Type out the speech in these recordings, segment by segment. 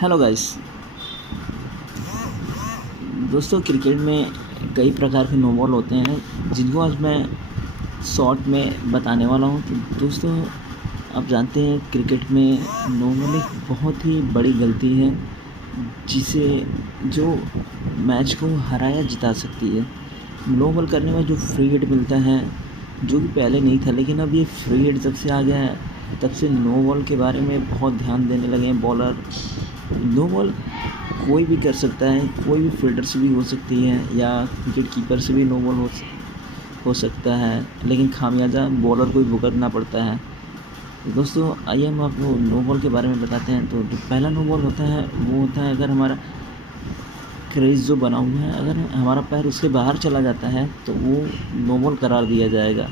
Hello guys. दोस्तों, cricket में कई प्रकार के नो बॉल होते हैं जिनको आज मैं शॉर्ट में बताने वाला हूं। तो दोस्तों, आप जानते हैं क्रिकेट में नो बॉल एक बहुत ही बड़ी गलती है जिसे जो मैच को हरा या जिता सकती है। नो बॉल करने में जो फ्री हिट मिलता है, जो कि पहले नहीं था, लेकिन अब ये फ्री हिट जब से आ गया है तब से नो बॉल के बारे में बहुत ध्यान देने लगे हैं बॉलर। नो बॉल कोई भी कर सकता है, कोई भी फील्डर से भी हो सकती है या विकेट कीपर से भी नो बॉल हो सकता है, लेकिन खामियाजा बॉलर को ही भुगतना पड़ता है। तो दोस्तों, आइए हम आपको नो बॉल के बारे में बताते हैं। तो जो पहला नो बॉल होता है वो होता है अगर हमारा क्रीज जो बना हुआ है, अगर हमारा पैर उसके बाहर चला जाता है तो वो नो बॉल करार दिया जाएगा।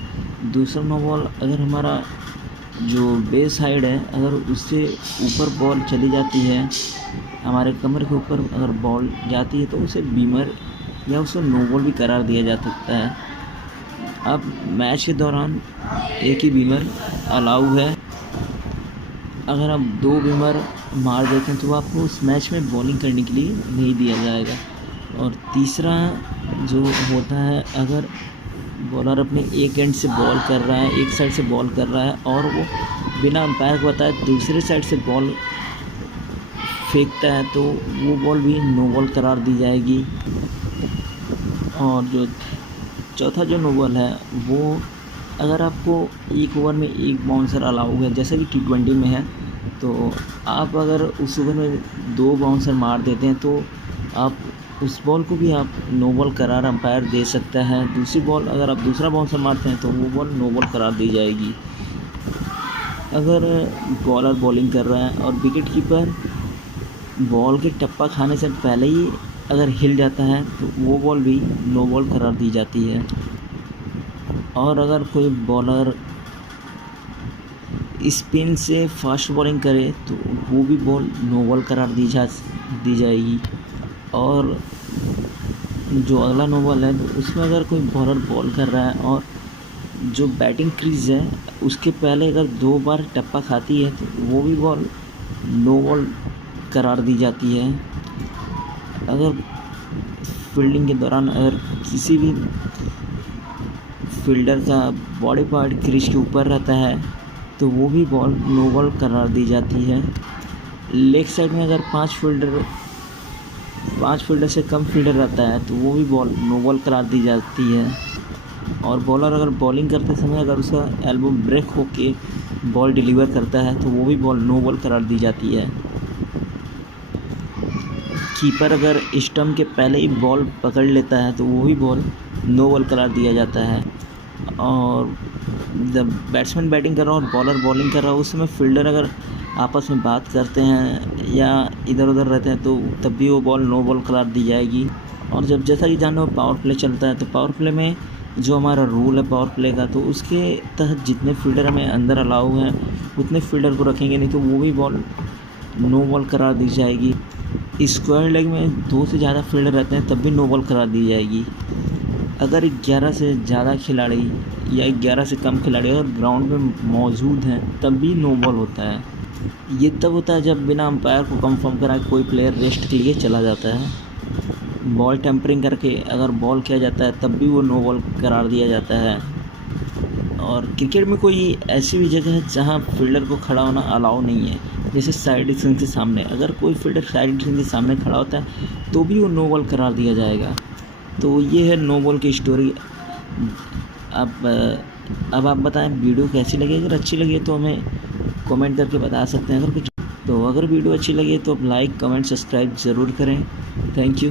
दूसरा नो बॉल, अगर हमारा जो बेस साइड है अगर उससे ऊपर बॉल चली जाती है, हमारे कमर के ऊपर अगर बॉल जाती है तो उसे बीमर या उसे नो बॉल भी करार दिया जा सकता है। अब मैच के दौरान एक ही बीमर अलाउ है। अगर आप दो बीमर मार देते हैं तो आपको उस मैच में बॉलिंग करने के लिए नहीं दिया जाएगा। और तीसरा जो होता है, अगर बॉलर अपने एक एंड से बॉल कर रहा है, एक साइड से बॉल कर रहा है और वो बिना अंपायर को बताए दूसरे साइड से बॉल फेंकता है तो वो बॉल भी नो बॉल करार दी जाएगी। और जो चौथा जो नो बॉल है वो, अगर आपको एक ओवर में एक बाउंसर अलाउ है, जैसे कि T20 में है, तो आप अगर उस ओवर में दो बाउंसर मार देते हैं तो आप उस बॉल को भी आप नो बॉल करार अंपायर दे सकता है। दूसरी बॉल अगर आप दूसरा बाउंसर मारते हैं तो वो बॉल नो बॉल करार दी जाएगी। अगर बॉलर बॉलिंग कर रहा है और विकेट कीपर बॉल के टप्पा खाने से पहले ही अगर हिल जाता है तो वो बॉल भी नो बॉल करार दी जाती है। और अगर कोई बॉलर स्पिन से फास्ट बॉलिंग करे तो वो भी बॉल नो बॉल करार दी जाएगी। और जो अगला नो बॉल है उसमें अगर कोई बॉलर बॉल कर रहा है और जो बैटिंग क्रीज है उसके पहले अगर दो बार टप्पा खाती है तो वो भी बॉल नो बॉल करार दी जाती है। अगर फील्डिंग के दौरान अगर किसी भी फील्डर का बॉडी पार्ट क्रीज के ऊपर रहता है तो वो भी बॉल नो बॉल करार दी जाती है। लेग साइड में अगर पांच फील्डर से कम फील्डर रहता है तो वो भी बॉल नो बॉल करार दी जाती है। और बॉलर अगर बॉलिंग करते समय अगर उसका एल्बो ब्रेक होके बॉल डिलीवर करता है तो वो भी बॉल नो बॉल करार दी जाती है। कीपर अगर स्टंप के पहले ही बॉल पकड़ लेता है तो वो भी बॉल नो बॉल करार दिया जाता है। और जब बैट्समैन बैटिंग कर रहा हो और बॉलर बॉलिंग कर रहा हो उस समय फील्डर अगर आपस में बात करते हैं या इधर उधर रहते हैं तो तब भी वो बॉल नो बॉल करार दी जाएगी। और जब जैसा कि जानो पावर प्ले चलता है तो पावर प्ले में जो हमारा रूल है पावर प्ले का, तो उसके तहत जितने फील्डर हमें अंदर अलाउ हैं उतने फील्डर को रखेंगे, नहीं तो वो भी बॉल नो बॉल करार दी जाएगी। स्क्वायर लेग में दो से ज़्यादा फील्डर रहते हैं तब भी नो बॉल करार दी जाएगी। अगर 11 से ज़्यादा खिलाड़ी या 11 से कम खिलाड़ी अगर ग्राउंड में मौजूद हैं तब भी नो बॉल होता है। ये तब होता है जब बिना अंपायर को कंफर्म कराए कोई प्लेयर रेस्ट के लिए चला जाता है। बॉल टेम्परिंग करके अगर बॉल किया जाता है तब भी वो नो बॉल करार दिया जाता है। और क्रिकेट में कोई ऐसी भी जगह है जहाँ फील्डर को खड़ा होना अलाउ नहीं है, जैसे साइड स्क्रीन के सामने अगर कोई फील्डर साइड स्क्रीन के सामने खड़ा होता है तो भी वो नो बॉल करार दिया जाएगा। तो ये है नो बॉल की स्टोरी। अब आप बताएं वीडियो कैसी लगी। अगर अच्छी लगी तो हमें कमेंट करके बता सकते हैं। अगर वीडियो अच्छी लगी तो आप लाइक कमेंट सब्सक्राइब ज़रूर करें। Thank you.